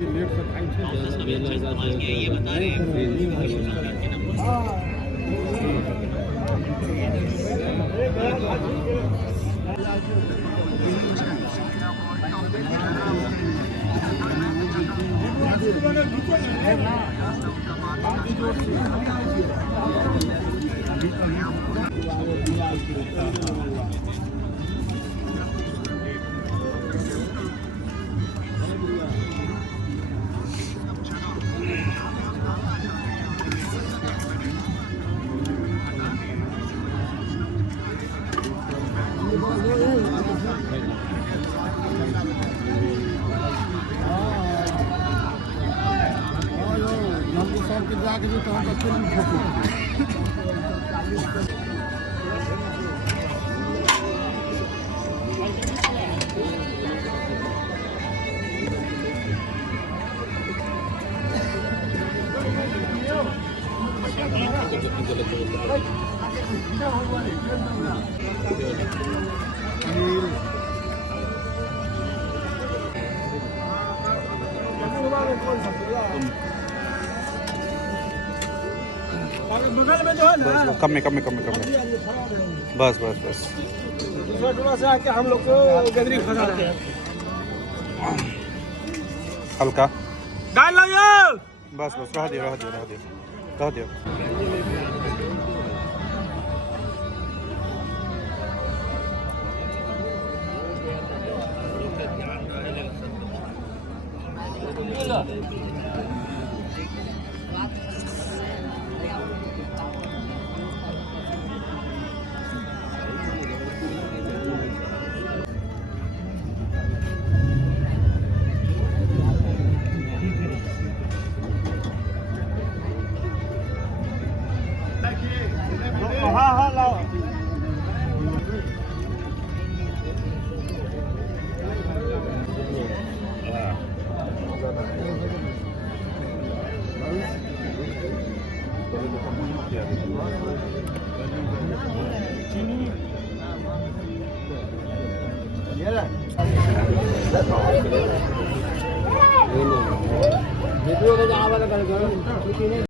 कौन सा सभी अच्छा इस्तेमाल किया ये बता रहे बगल में जो है ना कम में बस बस बस दूसरा टोला से आके हम लोग को गदरी फंसा रहे हैं हल्का डाल लो बस बस रह दियो हाँ लाओ वीडियो में आवाज कर